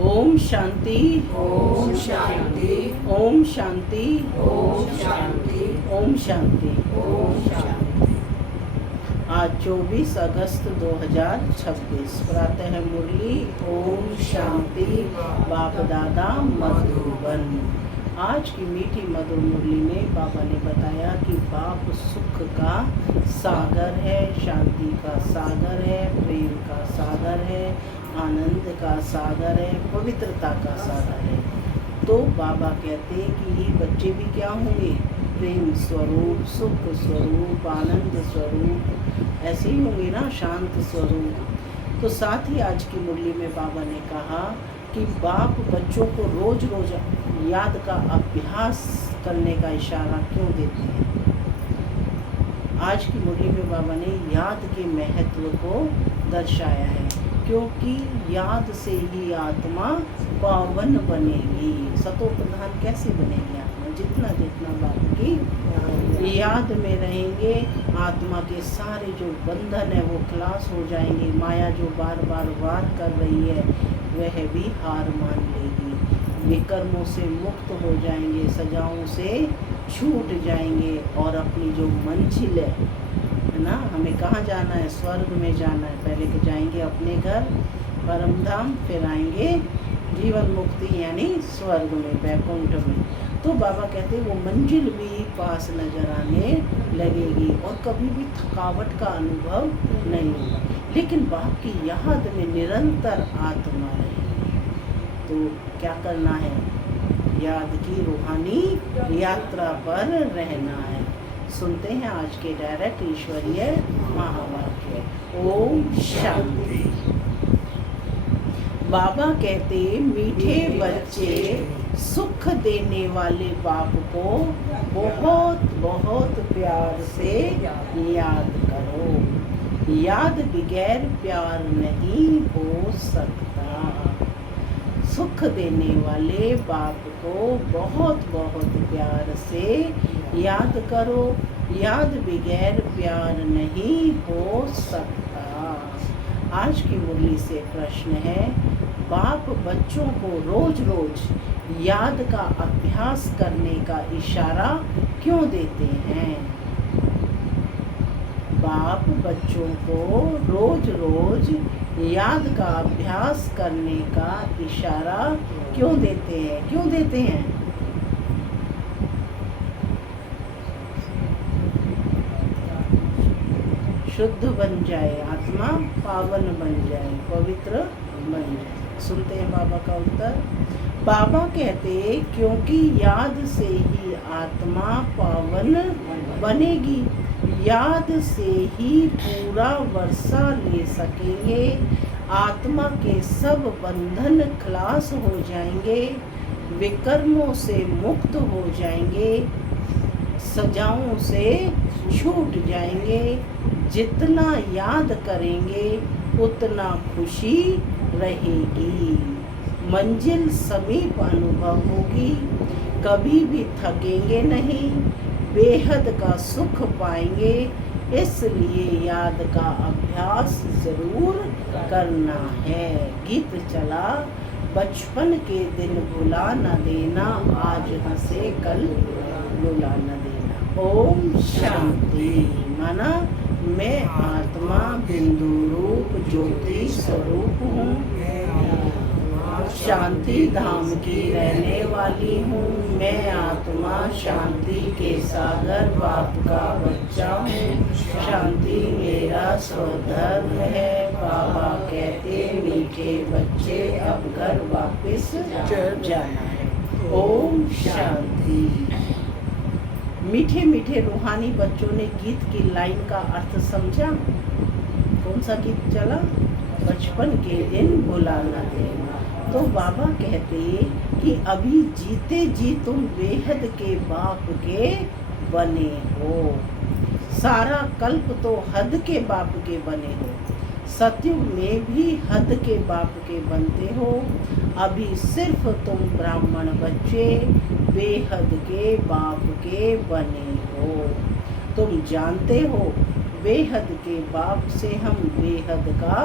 ओम शांति। ओम शांति। ओम शांति। ओम शांति। ओम शांति। ओम शांति। आज 24 अगस्त 2026 प्रातः मुरली ओम शांति बाप दादा मधुबन। आज की मीठी मधुर मुरली में बाबा ने बताया कि बाप सुख का सागर है, शांति का सागर है, प्रेम का सागर है, आनंद का सागर है, पवित्रता का सागर है। तो बाबा कहते हैं कि ये बच्चे भी क्या होंगे? प्रेम स्वरूप, सुख स्वरूप, आनंद स्वरूप, ऐसे ही होंगे ना, शांत स्वरूप। तो साथ ही आज की मुरली में बाबा ने कहा कि बाप बच्चों को रोज रोज याद का अभ्यास करने का इशारा क्यों देते हैं। आज की मुरली में बाबा ने याद के महत्व को दर्शाया है, क्योंकि याद से ही आत्मा पावन बनेगी। सतो प्रधान कैसे बनेगी आत्मा? जितना जितना बाप की याद में रहेंगे, आत्मा के सारे जो बंधन है वो खलास हो जाएंगे। माया जो बार बार वार कर रही है वह भी हार मान लेगी। विकर्मों से मुक्त हो जाएंगे, सजाओं से छूट जाएंगे और अपनी जो मंजिल है ना, हमें कहाँ जाना है? स्वर्ग में जाना है। पहले तो जाएंगे अपने घर परम धाम, फिर आएंगे जीवन मुक्ति यानी स्वर्ग में, वैकुंठ में। तो बाबा कहते हैं वो मंजिल भी पास नजर आने लगेगी और कभी भी थकावट का अनुभव नहीं होगा। लेकिन बाप की याद में निरंतर आत्मा रहेगी। तो क्या करना है? याद की रूहानी यात्रा पर रहना है। सुनते हैं आज के डायरेक्ट ईश्वरीय महावाक्य। ओम शांति। बाबा कहते मीठे बच्चे सुख देने वाले बाप को बहुत बहुत प्यार से याद करो। याद बगैर प्यार नहीं हो सकता। सुख देने वाले बाप को बहुत बहुत प्यार से याद करो। याद बगैर प्यार नहीं हो सकता। आज की मुरली से प्रश्न है, बाप बच्चों को रोज रोज याद का अभ्यास करने का इशारा क्यों देते हैं? बाप बच्चों को रोज रोज याद का अभ्यास करने का इशारा क्यों देते हैं? क्यों देते हैं? शुद्ध बन जाए आत्मा, पावन बन जाए, पवित्र बन जाए। सुनते हैं बाबा का उत्तर। बाबा कहते क्योंकि याद से ही आत्मा पावन बनेगी। याद से ही पूरा वर्षा ले सकेंगे। आत्मा के सब बंधन खलास हो जाएंगे। विकर्मों से मुक्त हो जाएंगे। सजाओं से छूट जाएंगे। जितना याद करेंगे उतना खुशी रहेगी। मंजिल समीप अनुभव होगी। कभी भी थकेंगे नहीं। बेहद का सुख पाएंगे। इसलिए याद का अभ्यास जरूर करना है। गीत चला, बचपन के दिन भुला न देना, आज हंसे कल रुला न देना। ओम शांति। माना मैं आत्मा बिंदु रूप ज्योति स्वरूप हूँ। शांति धाम की रहने वाली हूँ। मैं आत्मा शांति के सागर बाप का बच्चा हूँ। शांति मेरा स्वधर्म है। बाबा कहते मीठे बच्चे अब घर वापस जाना है। ओम शांति। मीठे मीठे रूहानी बच्चों ने गीत की लाइन का अर्थ समझा। कौन सा गीत चला? बचपन के दिन भुला न देना। तो बाबा कहते कि अभी जीते जी तुम बेहद के बाप के बने हो। सारा कल्प तो हद के बाप के बने हो। सतयुग में भी हद के बाप के बनते हो। अभी सिर्फ तुम ब्राह्मण बच्चे बेहद के बाप के बने हो। तुम जानते हो बेहद के बाप से हम बेहद का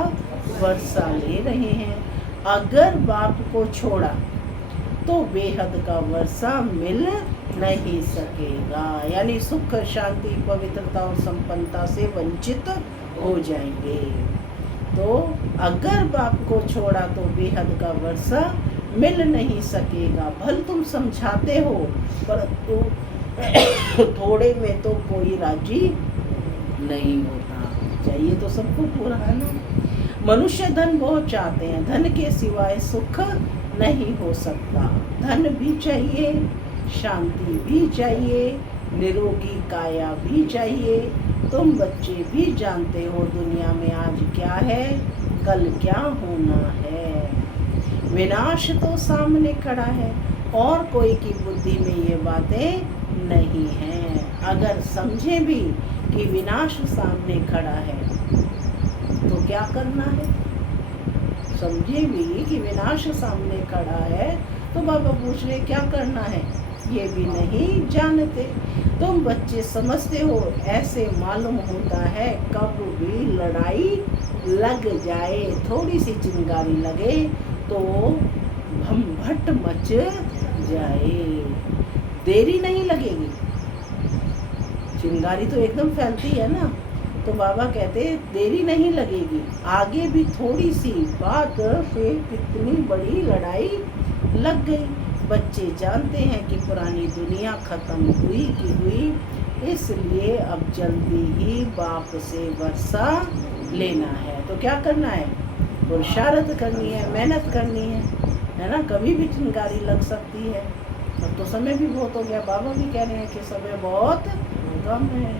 वर्षा ले रहे हैं। अगर बाप को छोड़ा तो बेहद का वर्षा मिल नहीं सकेगा, यानी सुख, शांति, पवित्रता और संपन्नता से वंचित हो जाएंगे। तो अगर बाप को छोड़ा तो बेहद का वर्षा मिल नहीं सकेगा। भल तुम समझाते हो परंतु थोड़े में तो कोई राजी नहीं होता। चाहिए तो सबको पूरा है ना। मनुष्य धन बहुत चाहते हैं, धन के सिवाय सुख नहीं हो सकता। धन भी चाहिए, शांति भी चाहिए, निरोगी काया भी चाहिए। तुम बच्चे भी जानते हो दुनिया में आज क्या है, कल क्या होना है। विनाश तो सामने खड़ा है और कोई की बुद्धि में ये बातें नहीं हैं। अगर समझे भी कि विनाश सामने खड़ा है तो क्या करना है। समझे भी कि विनाश सामने खड़ा है तो बाबा पूछ रहे क्या करना है, ये भी नहीं जानते। तुम बच्चे समझते हो, ऐसे मालूम होता है कब भी लड़ाई लग जाए, थोड़ी सी चिंगारी लगे तो भट मच जाए। देरी नहीं लगेगी, चिंगारी तो एकदम फैलती है ना। तो बाबा कहते देरी नहीं लगेगी। आगे भी थोड़ी सी बात से कितनी बड़ी लड़ाई लग गई। बच्चे जानते हैं कि पुरानी दुनिया खत्म हुई की हुई, इसलिए अब जल्दी ही बाप से वर्षा लेना है। तो क्या करना है, पुरुषार्थ करनी है, मेहनत करनी है ना। कभी भी चिंगारी लग सकती है। अब तो समय भी बहुत हो गया, बाबा भी कह रहे हैं कि समय बहुत कम है।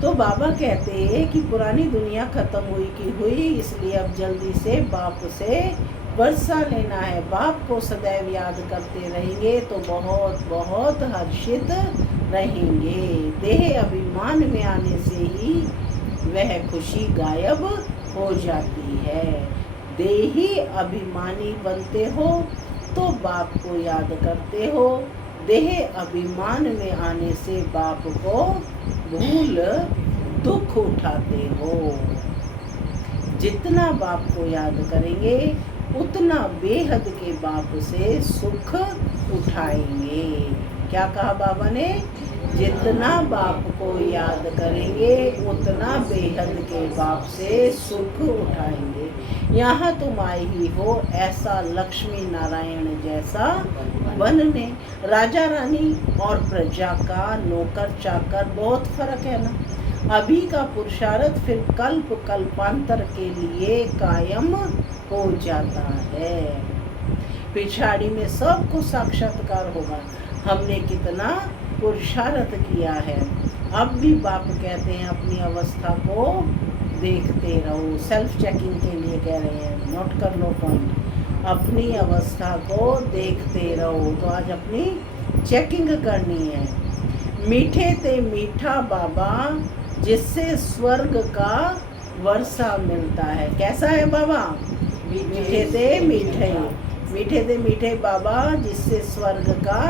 तो बाबा कहते हैं कि पुरानी दुनिया खत्म हुई की हुई, इसलिए अब जल्दी से बाप से वर्षा लेना है। बाप को सदैव याद करते रहेंगे तो बहुत बहुत हर्षित रहेंगे। देह अभिमान में आने से ही वह खुशी गायब हो जाती है। देही अभिमानी बनते हो तो बाप को याद करते हो, देह अभिमान में आने से बाप को भूल दुख उठाते हो। जितना बाप को याद करेंगे उतना बेहद के बाप से सुख उठाएंगे। क्या कहा बाबा ने, जितना बाप को याद करेंगे उतना बेहद के बाप से सुख उठाएंगे। यहाँ तुम आई ही हो ऐसा लक्ष्मी नारायण जैसा बनने। राजा रानी और प्रजा का नौकर चाकर बहुत फर्क है ना। अभी का पुरुषार्थ फिर कल्प कल्पांतर के लिए कायम हो जाता है। पिछाड़ी में सबको साक्षात्कार होगा। हमने कितना पुरुषार्थ किया है। अब भी बाप कहते हैं अपनी अवस्था को देखते रहो। सेल्फ चेकिंग के लिए कह रहे हैं, नोट कर लो पॉइंट। अपनी अवस्था को देखते रहो। तो आज अपनी चेकिंग करनी है। मीठे ते मीठा बाबा जिससे स्वर्ग का वर्षा मिलता है। कैसा है बाबा, मीठे ते मीठे, मीठे ते मीठे बाबा जिससे स्वर्ग का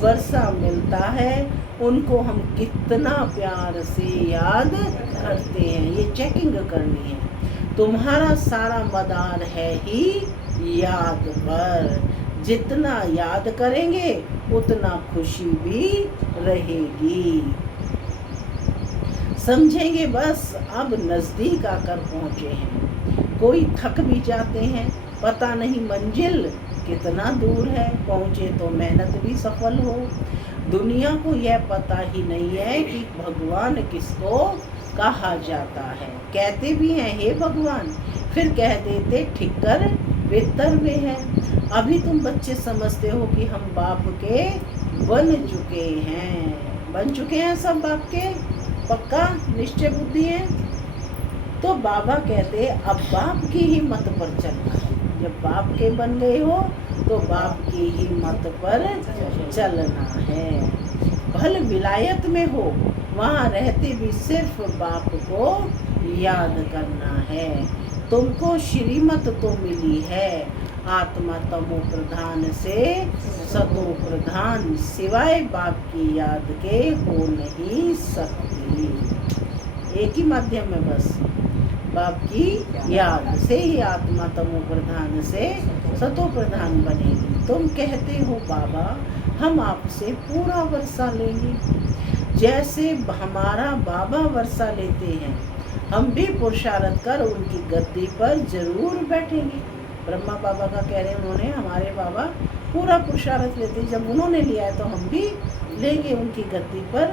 वर्षा मिलता है। उनको हम कितना प्यार से याद करते हैं, ये चेकिंग करनी है। तुम्हारा सारा मदार है ही याद पर। जितना याद करेंगे उतना खुशी भी रहेगी। समझेंगे बस अब नज़दीक आकर पहुँचे हैं। कोई थक भी जाते हैं, पता नहीं मंजिल कितना दूर है। पहुँचे तो मेहनत भी सफल हो। दुनिया को यह पता ही नहीं है कि भगवान किसको कहा जाता है। कहते भी हैं हे भगवान, फिर कह देते ठिक्कर बेहतर में है। अभी तुम बच्चे समझते हो कि हम बाप के बन चुके हैं सब बाप के, पक्का निश्चय बुद्धि है। तो बाबा कहते अब बाप की ही मत पर चलना है। जब बाप के बन गए हो तो बाप की ही मत पर चलना है। भल विलायत में हो, वहाँ रहते भी सिर्फ बाप को याद करना है। तुमको श्रीमत तो मिली है, आत्मा तमो प्रधान से सतो प्रधान, सिवाय बाप की याद के हो नहीं सकती। एक ही माध्यम है बस, बाप की याद से ही आत्मा तमो प्रधान से सतो प्रधान बनेगी। तुम कहते हो बाबा हम आपसे पूरा वर्षा लेंगे, जैसे हमारा बाबा वर्षा लेते हैं हम भी पुरुषार्थ कर उनकी गद्दी पर जरूर बैठेंगे। ब्रह्मा बाबा का कह रहे हैं उन्होंने, हमारे बाबा पूरा पुरुषार्थ लेते, जब उन्होंने लिया है तो हम भी लेंगे, उनकी गद्दी पर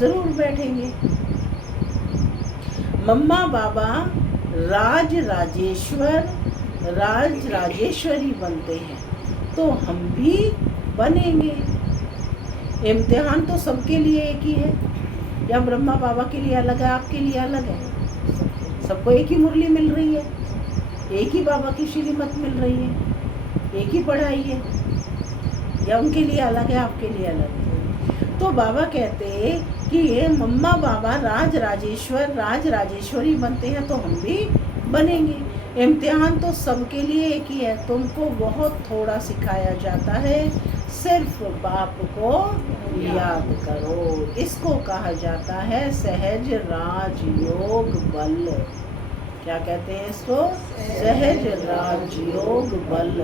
जरूर बैठेंगे। मम्मा बाबा राज राजेश्वरी बनते हैं तो हम भी बनेंगे। इम्तिहान तो सबके लिए एक ही है, या ब्रह्मा बाबा के लिए अलग है, आपके लिए अलग है? सबको एक ही मुरली मिल रही है, एक ही बाबा की श्रीमत मिल रही है, एक ही पढ़ाई है, या उनके लिए अलग है, आपके लिए अलग है? तो बाबा कहते कि ये मम्मा बाबा राज राजेश्वरी बनते हैं तो हम भी बनेंगे। इम्तिहान तो सबके लिए एक ही है, तुमको बहुत थोड़ा सिखाया जाता है, सिर्फ बाप को याद करो। इसको कहा जाता है सहज राजयोग बल। क्या कहते हैं इसको? सहज राजयोग बल।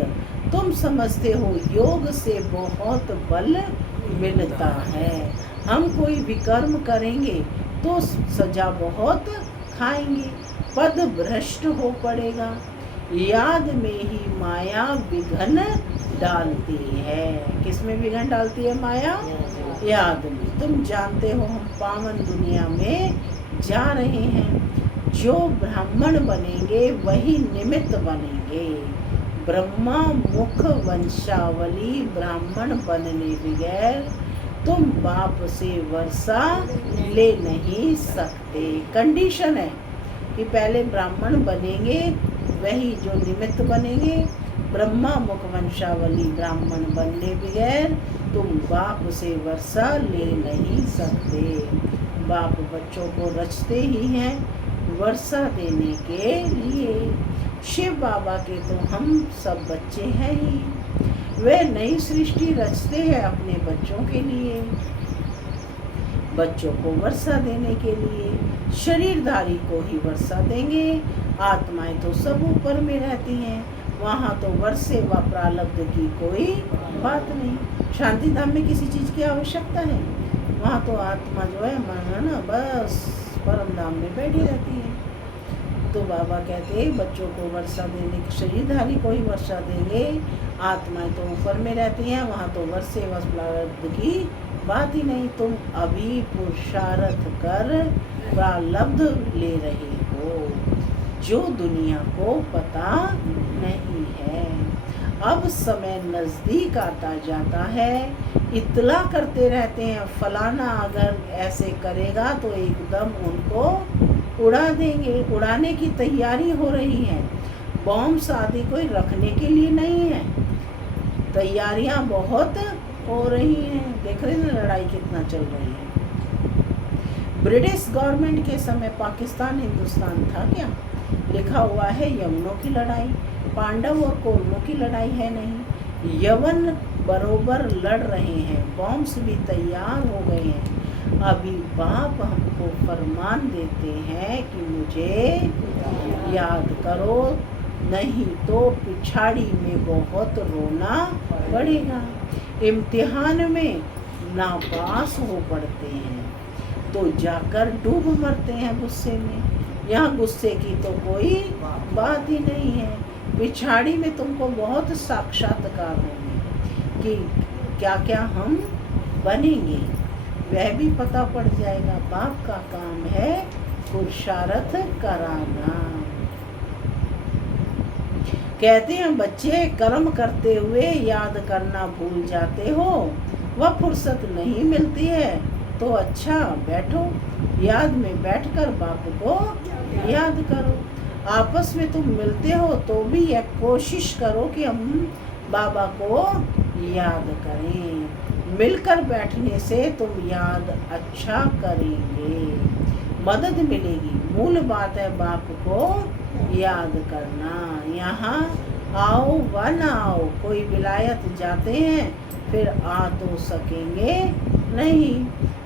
तुम समझते हो योग से बहुत बल मिलता है। हम कोई भी कर्म करेंगे तो सजा बहुत खाएंगे, पद भ्रष्ट हो पड़ेगा, याद में ही माया विघन डालती है। किसमें विघन डालती है माया? याद में। तुम जानते हो हम पावन दुनिया में जा रहे हैं, जो ब्राह्मण बनेंगे वही निमित्त बनेंगे। ब्रह्मा मुख वंशावली ब्राह्मण बनने बगैर तुम बाप से वर्षा ले नहीं सकते। कंडीशन है कि पहले ब्राह्मण बनेंगे, वही जो निमित्त बनेंगे। ब्रह्मा मुख वंशावली ब्राह्मण बनने बगैर तुम बाप से वर्षा ले नहीं सकते। बाप बच्चों को रचते ही हैं वर्षा देने के लिए। शिव बाबा के तो हम सब बच्चे हैं ही, वे नई सृष्टि रचते हैं अपने बच्चों के लिए, बच्चों को वर्षा देने के लिए। शरीरधारी को ही वर्षा देंगे, आत्माएं तो सब ऊपर में रहती हैं, वहाँ तो वर्षे व प्रारब्ध की कोई बात नहीं। शांति धाम में किसी चीज़ की आवश्यकता है? वहाँ तो आत्मा जो है ना बस परम धाम में बैठी रहती है। तो बाबा कहते हैं बच्चों को वर्षा देने, शरीरधारी को ही वर्षा देंगे, आत्माएं तो ऊपर में रहती हैं, वहाँ तो वर्षे व प्रारब्ध की बात ही नहीं। तुम अभी पुरुषार्थ कर प्रारब्ध ले रहे हो, जो दुनिया को पता नहीं है। अब समय नज़दीक आता जाता है, इतला करते रहते हैं फलाना अगर ऐसे करेगा तो एकदम उनको उड़ा देंगे। उड़ाने की तैयारी हो रही है, बॉम्ब आदि कोई रखने के लिए नहीं है, तैयारियां बहुत हो रही हैं। देख रहे हैं लड़ाई कितना चल रही है। ब्रिटिश गवर्नमेंट के समय पाकिस्तान हिंदुस्तान था क्या? लिखा हुआ है यवनों की लड़ाई, पांडव और कौरवों की लड़ाई है नहीं। यवन बरोबर लड़ रहे हैं, बॉम्ब्स भी तैयार हो गए हैं। अभी बाप हमको फरमान देते हैं कि मुझे याद करो, नहीं तो पिछाड़ी में बहुत रोना पड़ेगा। इम्तिहान में नापास हो पड़ते हैं तो जाकर डूब मरते हैं गुस्से में। यहाँ गुस्से की तो कोई बात ही नहीं है। पिछाड़ी में तुमको बहुत साक्षात्कार होंगे कि क्या क्या हम बनेंगे, वह भी पता पड़ जाएगा। बाप का काम है पुरुषार्थ कराना। कहते हैं बच्चे कर्म करते हुए याद करना भूल जाते हो, वह फुर्सत नहीं मिलती है तो अच्छा बैठो, याद में बैठकर बाप को याद करो। आपस में तुम मिलते हो तो भी यह कोशिश करो कि हम बाबा को याद करें। मिलकर बैठने से तुम याद अच्छा करेंगे, मदद मिलेगी। मूल बात है बाप को याद करना। यहाँ आओ व ना आओ, कोई विलायत जाते हैं फिर आ तो सकेंगे नहीं।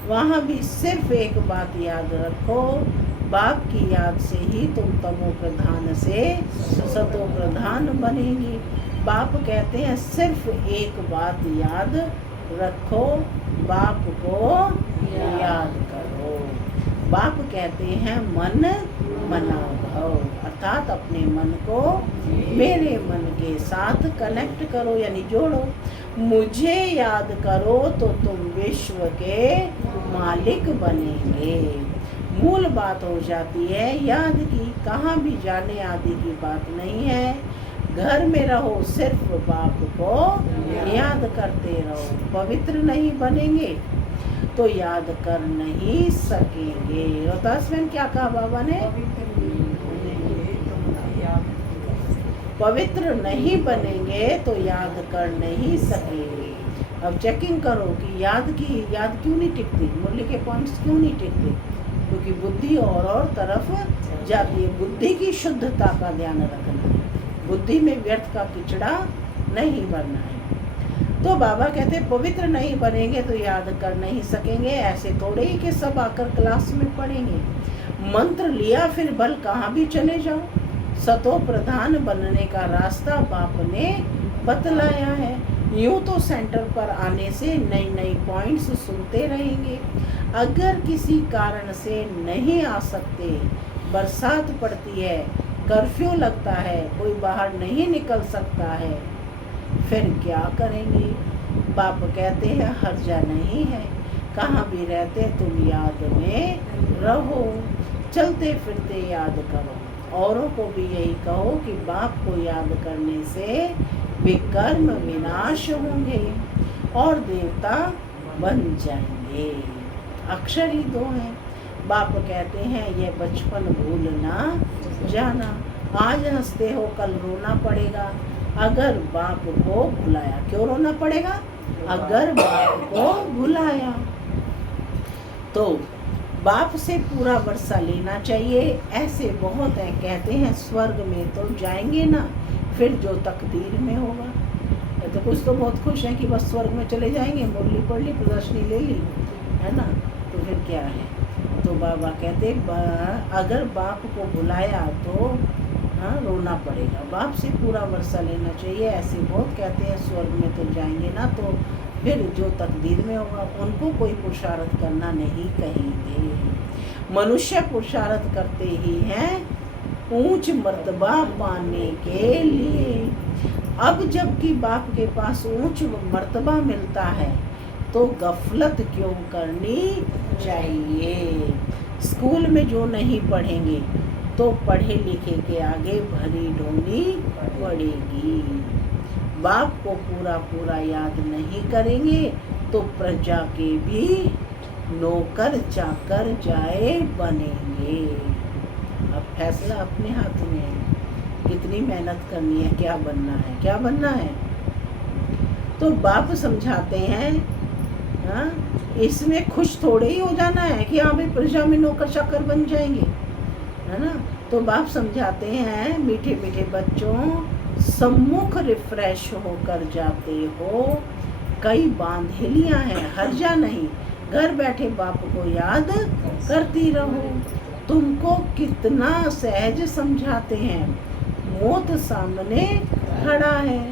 वहाँ भी सिर्फ एक बात याद रखो, बाप की याद से ही तुम तमो प्रधान से सतो प्रधान बनेंगे। बाप कहते हैं सिर्फ एक बात याद रखो, बाप को याद करो। बाप कहते हैं मन मना भव, अर्थात अपने मन को मेरे मन के साथ कनेक्ट करो, यानी जोड़ो। मुझे याद करो तो तुम विश्व के मालिक बनेंगे। मूल बात हो जाती है याद की, कहाँ भी जाने आदि की बात नहीं है। घर में रहो, सिर्फ बाप को याद करते रहो। पवित्र नहीं बनेंगे तो याद कर नहीं सकेंगे। रोहतास बहन क्या कहा बाबा ने? पवित्र नहीं बनेंगे तो याद कर नहीं सकेंगे। अब चेकिंग करो कि याद क्यों नहीं टिकती, मुरली के पॉइंट्स क्यों नहीं टिकते, क्योंकि बुद्धि और तरफ जाती है। बुद्धि की शुद्धता का ध्यान रखना है, बुद्धि में व्यर्थ का किचड़ा नहीं भरना है। तो बाबा कहते पवित्र नहीं बनेंगे तो याद कर नहीं सकेंगे। ऐसे थोड़े ही कि सब आकर क्लास में पढ़ेंगे। मंत्र लिया फिर बल कहाँ भी चले जाओ। सतो प्रधान बनने का रास्ता बाप ने बतलाया है। यूं तो सेंटर पर आने से नई नई पॉइंट्स सुनते रहेंगे। अगर किसी कारण से नहीं आ सकते, बरसात पड़ती है, कर्फ्यू लगता है, कोई बाहर नहीं निकल सकता है, फिर क्या करेंगे? बाप कहते हैं हर्जा नहीं है, कहाँ भी रहते तुम याद में रहो। चलते फिरते याद करो। औरों को भी यही कहो कि बाप को याद करने से विकर्म विनाश होंगे और देवता बन जाएंगे। अक्षर ही दो हैं। बाप कहते हैं ये बचपन भूलना जाना। आज हंसते हो कल रोना पड़ेगा अगर बाप को भुलाया। क्यों रोना पड़ेगा? अगर बाप को भुलाया। तो बाप से पूरा वर्षा लेना चाहिए। ऐसे बहुत हैं, कहते हैं स्वर्ग में तो जाएंगे ना, फिर जो तकदीर में होगा। तो कुछ तो बहुत खुश हैं कि बस स्वर्ग में चले जाएंगे, मुरली पढ़ ली, प्रदर्शनी ले ली, है ना, तो फिर क्या है। तो बाबा कहते अगर बाप को बुलाया तो रोना पड़ेगा। बाप से पूरा वर्षा लेना चाहिए। ऐसे बहुत कहते हैं स्वर्ग में तो जाएंगे ना, तो फिर जो तकदीर में होगा उनको कोई पुरुषार्थ करना नहीं कहेंगे। मनुष्य पुरुषार्थ करते ही हैं ऊंच मर्तबा पाने के लिए। अब जबकि बाप के पास ऊंच मर्तबा मिलता है तो गफलत क्यों करनी चाहिए। स्कूल में जो नहीं पढ़ेंगे तो पढ़े लिखे के आगे भरी ढोनी पड़ेगी। बाप को पूरा पूरा याद नहीं करेंगे तो प्रजा के भी नौकर चाकर जाए बनेंगे। अब फैसला अपने हाथ में है, कितनी मेहनत करनी है, क्या बनना है, क्या बनना है। तो बाप समझाते हैं इसमें खुश थोड़े ही हो जाना है कि हाँ भाई प्रजा में नौकर चाकर बन जाएंगे, है ना। तो बाप समझाते हैं मीठे मीठे बच्चों, सम्मुख रिफ्रेश होकर जाते हो, कई बांधेलियां हैं, हर्जा नहीं, घर बैठे बाप को याद करती रहो। तुमको कितना सहज समझाते हैं, मौत सामने खड़ा है,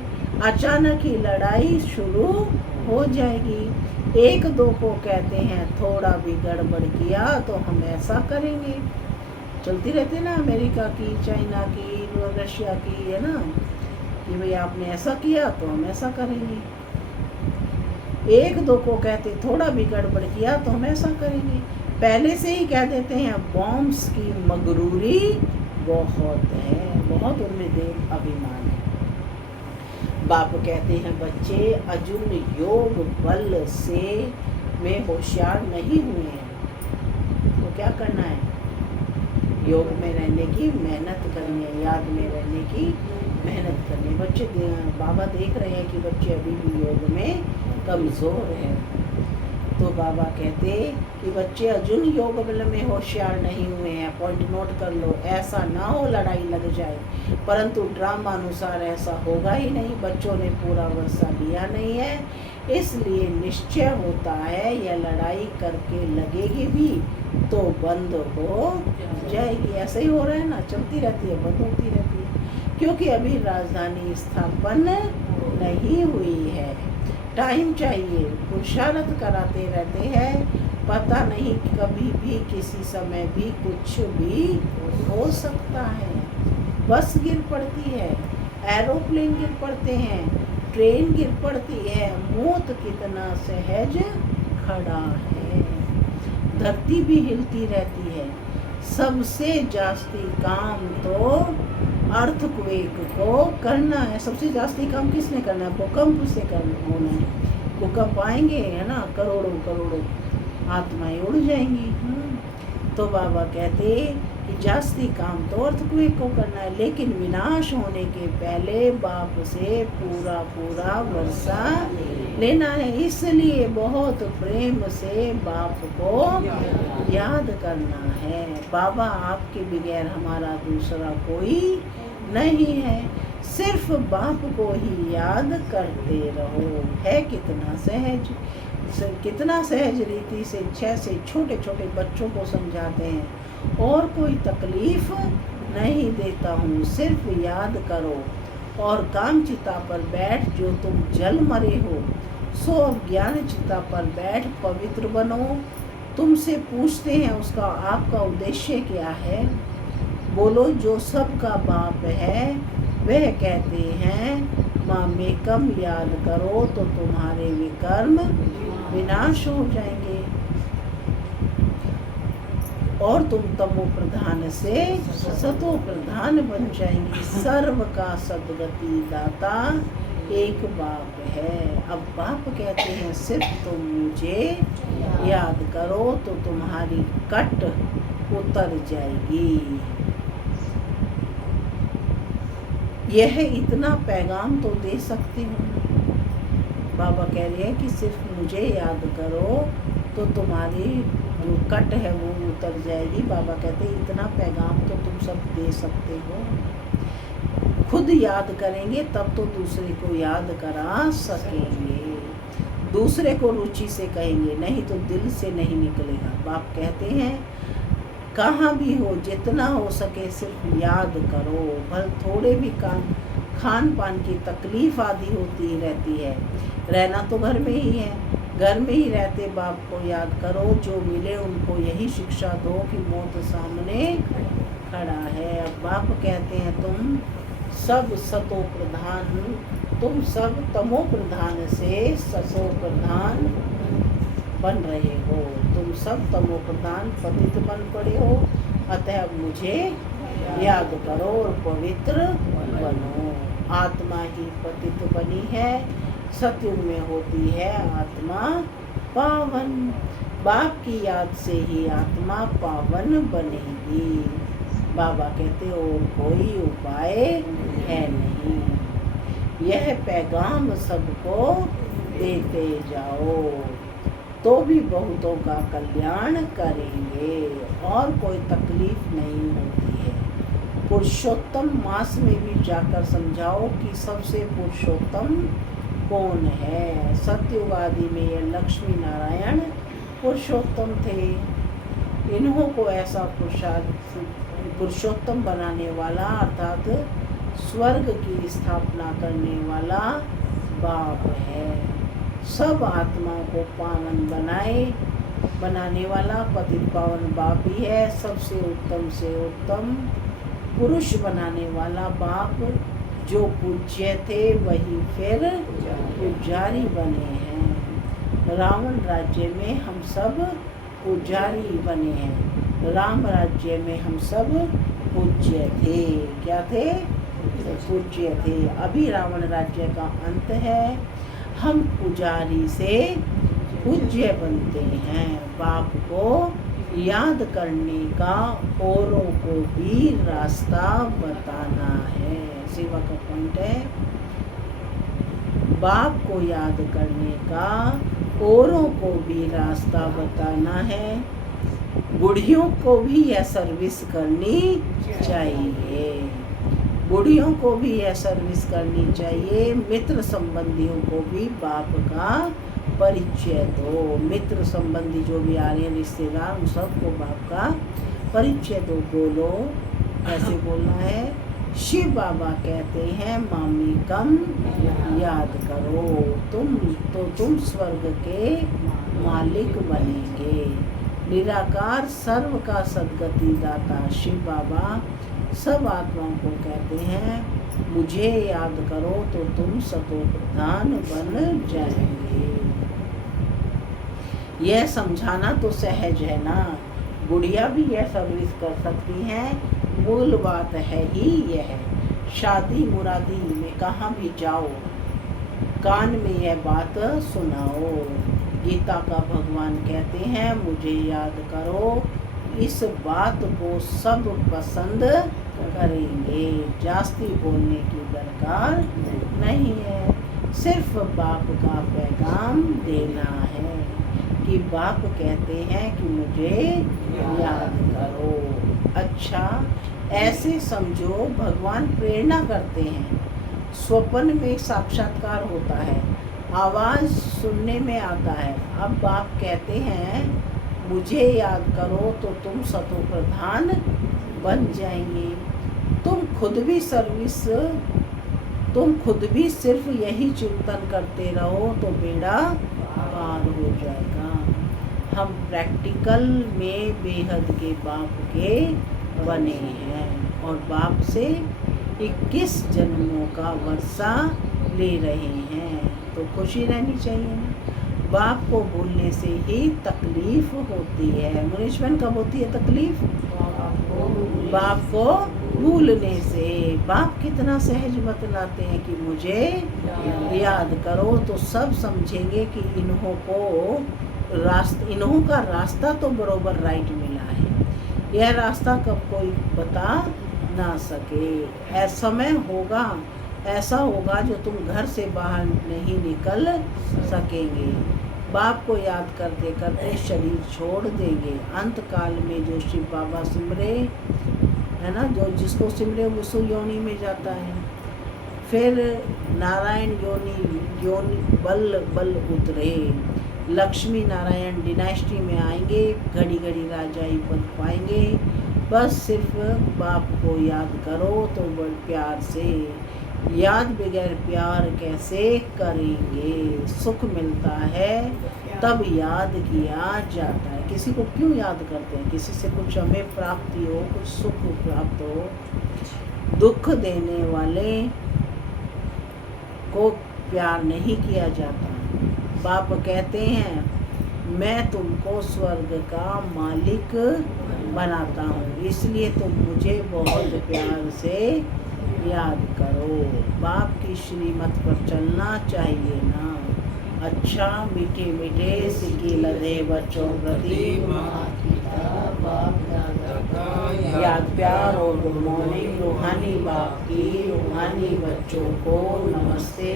अचानक ही लड़ाई शुरू हो जाएगी। एक दो को कहते हैं थोड़ा भी गड़बड़ किया तो हम ऐसा करेंगे। चलती रहती ना अमेरिका की, चाइना की, रशिया की, है ना, कि भाई आपने ऐसा किया तो हम ऐसा करेंगे। एक दो को कहते थोड़ा भी गड़बड़ किया तो हम ऐसा करेंगे। पहले से ही कह देते हैं बॉम्ब्स की मगरूरी बहुत है, बहुत उनमें देव अभिमान है। बाप कहते हैं बच्चे अर्जुन योग बल से में होशियार नहीं हुए हैं, तो क्या करना है, योग में रहने की मेहनत करनी है, याद में रहने की मेहनत करनी है। बच्चे बाबा देख रहे हैं कि बच्चे अभी भी योग में कमज़ोर हैं, तो बाबा कहते कि बच्चे अर्जुन योग बल में होशियार नहीं हुए हैं। पॉइंट नोट कर लो, ऐसा ना हो लड़ाई लग जाए, परंतु ड्रामा अनुसार ऐसा होगा ही नहीं। बच्चों ने पूरा वर्षा लिया नहीं है, इसलिए निश्चय होता है यह लड़ाई करके लगेगी भी तो बंद हो जाएगी। ऐसे ही हो रहा है ना, चलती रहती है, बंद होती रहती है, क्योंकि अभी राजधानी स्थापन नहीं हुई है। टाइम चाहिए, पुरुषार्थ कराते रहते हैं, पता नहीं कभी भी किसी समय भी कुछ भी हो सकता है। बस गिर पड़ती है, एरोप्लेन गिर पड़ते हैं, ट्रेन गिर पड़ती है, मौत कितना सहज खड़ा है। धरती भी हिलती रहती है। सबसे जास्ती काम तो अर्थक्वेक को करना है। सबसे जास्ती काम किसने करना है? भूकंप से करना होना है। भूकंप आएंगे है ना, करोड़ों करोड़ों आत्माएं उड़ जाएंगी। तो बाबा कहते कि जास्ती काम तो अर्थक्वेक को करना है, लेकिन विनाश होने के पहले बाप से पूरा पूरा वर्षा लेना है। इसलिए बहुत प्रेम से बाप को याद करना है। बाबा आपके बगैर हमारा दूसरा कोई नहीं है, सिर्फ बाप को ही याद करते रहो। है कितना सहज, कितना सहज रीति से 6 से छोटे छोटे बच्चों को समझाते हैं। और कोई तकलीफ नहीं देता हूँ, सिर्फ याद करो और काम चिता पर बैठ जो तुम जल मरे हो, सो अब ज्ञान चिता पर बैठ पवित्र बनो। तुमसे पूछते हैं उसका आपका उद्देश्य क्या है? बोलो जो सबका बाप है वह कहते हैं माँ मेकम याद करो तो तुम्हारे विकर्म विनाश हो जाएंगे और तुम तमो प्रधान से सतो प्रधान बन जाएंगे। सर्व का सद्गति दाता एक बाप है। अब बाप कहते हैं सिर्फ तुम मुझे याद करो तो तुम्हारी कट उतर जाएगी। यह इतना पैगाम तो दे सकती हूँ। बाबा कह रहे हैं कि सिर्फ मुझे याद करो तो तुम्हारी जो कट है वो उतर जाएगी। बाबा कहते हैं इतना पैगाम तो तुम सब दे सकते हो। खुद याद करेंगे तब तो दूसरे को याद करा सकेंगे। दूसरे को रुचि से कहेंगे, नहीं तो दिल से नहीं निकलेगा। बाप कहते हैं कहाँ भी हो जितना हो सके सिर्फ याद करो। भल थोड़े भी खान पान की तकलीफ आदि होती रहती है, रहना तो घर में ही है, घर में ही रहते बाप को याद करो। जो मिले उनको यही शिक्षा दो कि मौत सामने खड़ा है। अब बाप कहते हैं तुम सब सतो प्रधान, तुम सब तमो प्रधान से सतो प्रधान बन रहे हो। तुम सब तमो प्रधान पतित बन पड़े हो, अतः मुझे याद करो और पवित्र बनो। आत्मा ही पतित बनी है, सतयुग में होती है आत्मा पावन। बाप की याद से ही आत्मा पावन बनेगी। बाबा कहते और कोई उपाय है नहीं। यह पैगाम सबको देते जाओ तो भी बहुतों का कल्याण करेंगे और कोई तकलीफ नहीं होती है। पुरुषोत्तम मास में भी जाकर समझाओ कि सबसे पुरुषोत्तम कौन है। सत्ययुग आदि में ये लक्ष्मी नारायण पुरुषोत्तम थे। इन्हों को ऐसा पुरुषोत्तम बनाने वाला अर्थात स्वर्ग की स्थापना करने वाला बाप है। सब आत्माओं को पावन बनाने वाला पतित पावन बाप ही है। सबसे उत्तम से उत्तम पुरुष बनाने वाला बाप जो पूज्य थे वही फिर पुजारी बने हैं। रावण राज्य में हम सब पुजारी बने हैं, राम राज्य में हम सब पूज्य थे। क्या थे? पूज्य थे। अभी रावण राज्य का अंत है, हम पुजारी से पूज्य बनते हैं। बाप को याद करने का औरों को भी रास्ता बताना है। सेवा का पॉइंट है, बाप को याद करने का औरों को भी रास्ता बताना है। बूढ़ियों को भी यह सर्विस करनी चाहिए। बूढ़ियों को भी यह सर्विस करनी चाहिए। मित्र संबंधियों को भी बाप का परिचय दो। मित्र संबंधी जो भी आ रहे हैं रिश्तेदार, उन सबको बाप का परिचय दो। बोलो, कैसे बोलना है? शिव बाबा कहते हैं मामी कम याद करो, तुम स्वर्ग के मालिक बनेंगे। निराकार सर्व का सद्गति दाता शिव बाबा सब आत्माओं को कहते हैं मुझे याद करो तो तुम सतो प्रधान बन जाएंगे। यह समझाना तो सहज है ना, बुढ़िया भी यह सर्विस कर सकती हैं। मूल बात है ही यह, शादी मुरादी में कहाँ भी जाओ, कान में यह बात सुनाओ। गीता का भगवान कहते हैं मुझे याद करो, इस बात को सब पसंद करेंगे। जास्ती बोलने की दरकार नहीं है, सिर्फ बाप का पैगाम देना है कि बाप कहते हैं कि मुझे याद करो। अच्छा, ऐसे समझो भगवान प्रेरणा करते हैं। स्वप्न में साक्षात्कार होता है, आवाज़ सुनने में आता है। अब बाप कहते हैं मुझे याद करो तो तुम सतो प्रधान बन जाएंगे। तुम खुद भी सिर्फ यही चिंतन करते रहो तो बेड़ा पार हो जाएगा। हम प्रैक्टिकल में बेहद के बाप के बने हैं और बाप से 21 जन्मों का वर्षा ले रहे हैं, तो खुशी रहनी चाहिए ना। बाप को भूलने से ही तकलीफ होती है। मनुष्यन कब होती है तकलीफ? बाप को भूलने से। बाप कितना सहज बतलाते हैं कि मुझे याद करो, तो सब समझेंगे कि इन्हों का रास्ता तो बरोबर राइट मिला है। यह रास्ता कब कोई बता ना सके। ऐसा होगा जो तुम घर से बाहर नहीं निकल सकेंगे। बाप को याद करते करते शरीर छोड़ देंगे। अंत काल में जो शिव बाबा सिमरे है ना, जो जिसको सिमरे वो योनि में जाता है। फिर नारायण योनि बल उतरे। लक्ष्मी नारायण डिनाइस्टी में आएंगे, घड़ी घड़ी राजाई पद पाएंगे। बस सिर्फ बाप को याद करो तो बड़ प्यार से। याद बगैर प्यार कैसे करेंगे? सुख मिलता है तब याद किया जाता है। किसी को क्यों याद करते हैं? किसी से कुछ हमें प्राप्ति हो, कुछ सुख प्राप्त हो। दुख देने वाले को प्यार नहीं किया जाता। बाप कहते हैं मैं तुमको स्वर्ग का मालिक बनाता हूँ, इसलिए तुम मुझे बहुत प्यार से याद करो। बाप की श्रीमत पर चलना चाहिए ना। अच्छा, मीठे मीठे सिक्के लदे बच्चों प्रति याद प्यार और गुड मॉर्निंग। रूहानी बाप की रूहानी बच्चों को नमस्ते।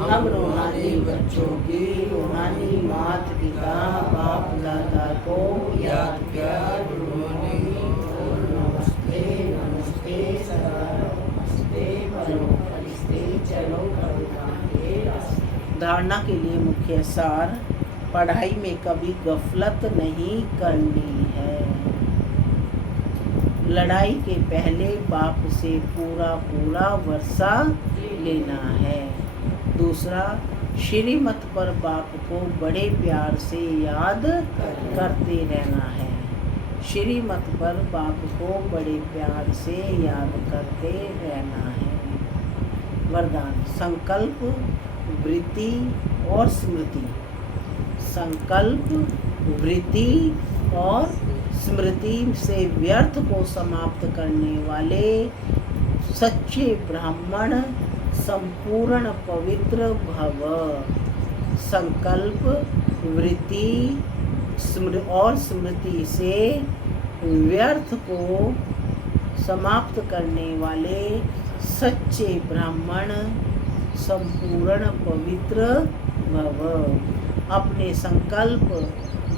हम रूहानी बच्चों की रूहानी माता पिता बाप दादा को याद प्यार गुड मॉर्निंग नमस्ते नमस्ते सदा नमस्ते। चलो धारणा के लिए मुख्य सार, पढ़ाई में कभी गफलत नहीं करनी है। लड़ाई के पहले बाप से पूरा वर्षा लेना है। दूसरा, श्रीमत पर बाप को बड़े प्यार से याद करते रहना है। श्रीमत पर बाप को बड़े प्यार से याद करते रहना है। वरदान, संकल्प, वृत्ति और स्मृति। संकल्प, वृत्ति और स्मृति से व्यर्थ को समाप्त करने वाले सच्चे ब्राह्मण संपूर्ण पवित्र भव। संकल्प, वृत्ति और स्मृति से व्यर्थ को समाप्त करने वाले सच्चे ब्राह्मण संपूर्ण पवित्र भव। अपने संकल्प,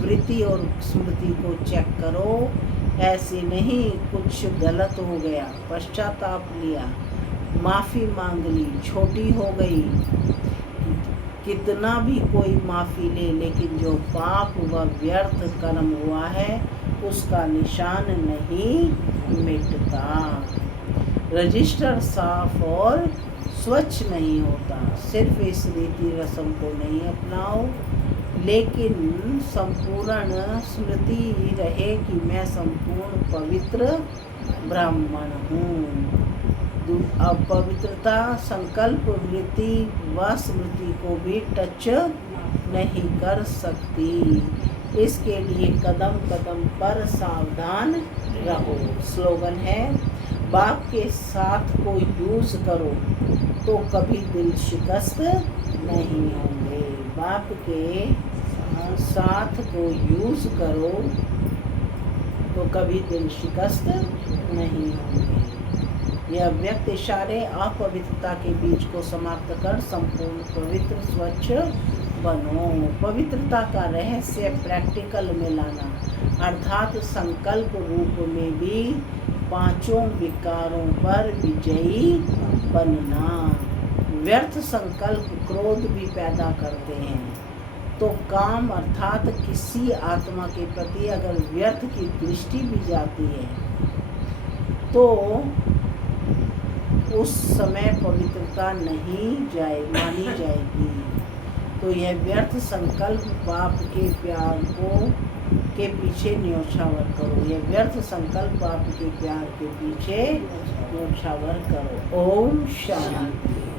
वृत्ति और स्मृति को चेक करो। ऐसे नहीं कुछ गलत हो गया, पश्चाताप लिया, माफ़ी मांग ली, छोटी हो गई। कितना भी कोई माफ़ी ले, लेकिन जो पाप व व्यर्थ कर्म हुआ है उसका निशान नहीं मिटता। रजिस्टर साफ और स्वच्छ नहीं होता। सिर्फ इस रीति रस्म को नहीं अपनाओ, लेकिन संपूर्ण स्मृति रहे कि मैं संपूर्ण पवित्र ब्राह्मण हूँ। अपवित्रता संकल्प, वृत्ति व स्मृति को भी टच नहीं कर सकती। इसके लिए कदम कदम पर सावधान रहो। स्लोगन है, बाप के साथ को यूज करो तो कभी दिल शिकस्त नहीं होंगे। बाप के साथ को यूज करो तो कभी दिल शिकस्त नहीं होंगे। यह व्यक्त इशारे अपवित्रता के बीज को समाप्त कर संपूर्ण पवित्र स्वच्छ बनो। पवित्रता का रहस्य प्रैक्टिकल में लाना, अर्थात संकल्प रूप में भी पांचों विकारों पर विजयी बनना। व्यर्थ संकल्प क्रोध भी पैदा करते हैं। तो काम अर्थात किसी आत्मा के प्रति अगर व्यर्थ की दृष्टि भी जाती है तो उस समय पवित्रता नहीं मानी जाएगी। तो यह व्यर्थ संकल्प पाप के प्यार के पीछे न्योछावर करो। यह व्यर्थ संकल्प पाप के प्यार के पीछे न्योछावर करो। ओम शांति।